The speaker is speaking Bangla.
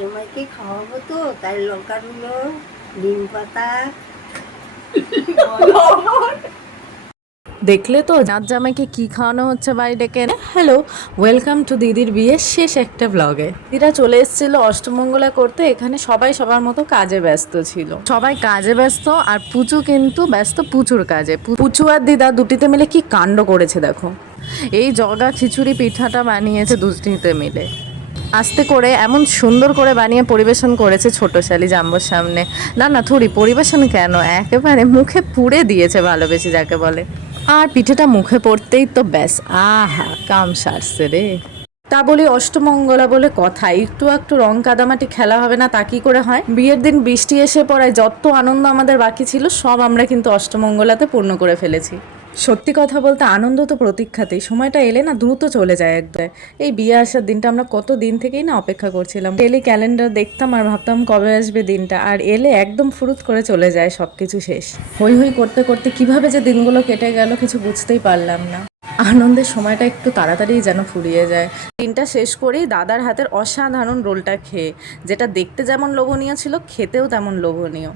জামাইকে খাওয়াবো তো, তাই লঙ্কা গুলো নিম পাতা। দেখলে তো নাচ জামাইকে কি খাওয়ানো হচ্ছে বাড়ি ডেকে হ্যালো ওয়েলকাম টু দিদির বিয়ের শেষ একটা ব্লগে দিদা চলে এসেছিল অষ্টমঙ্গলা করতে, এখানে সবাই সবার মতো কাজে ব্যস্ত ছিল। সবাই কাজে ব্যস্ত, আর পুচু কিন্তু ব্যস্ত পুচুর কাজে। পুচু আর দিদা দুটিতে মিলে কি কাণ্ড করেছে দেখো। এই জগা খিচুড়ি পিঠাটা বানিয়েছে দুটিতে মিলে। আস্তে করে এমন সুন্দর করে বানিয়ে পরিবেশন করেছে ছোট শালি জাম্বোর সামনে। না না থুড়ি পরিবেশন কেন? একেবারে মুখে পুড়ে দিয়েছে ভালোবেসে যাকে বলে। আর পিঠেটা মুখে পড়তেই তো ব্যাস। আহা, কাম সারছে রে। তা বলি অষ্টমঙ্গলা বলে কথা। একটু একটু রং কাদামাটি খেলা হবে না, তা কি করে হয়? বিয়ের দিন বৃষ্টি এসে পড়ায় যত আনন্দ আমাদের বাকি ছিল, সব আমরা কিন্তু অষ্টমঙ্গলাতে পূর্ণ করে ফেলেছি। সত্যি কথা বলতে আনন্দ তো প্রতীক্ষাতেই। সময়টা এলে না দ্রুত চলে যায় একদম এই বিয়ে আসার দিনটা আমরা কত দিন থেকেই না অপেক্ষা করছিলাম। ডেলি ক্যালেন্ডার দেখতাম আর ভাবতাম কবে আসবে দিনটা। আর এলে একদম ফুরুত করে চলে যায় সব কিছু শেষ। হই হই করতে করতে কীভাবে যে দিনগুলো কেটে গেল কিছু বুঝতেই পারলাম না। আনন্দের সময়টা একটু তাড়াতাড়ি যেন ফুরিয়ে যায়। দিনটা শেষ করেই দাদার হাতের অসাধারণ রোলটা খেয়ে। যেটা দেখতে যেমন লোভনীয় ছিল, খেতেও তেমন লোভনীয়।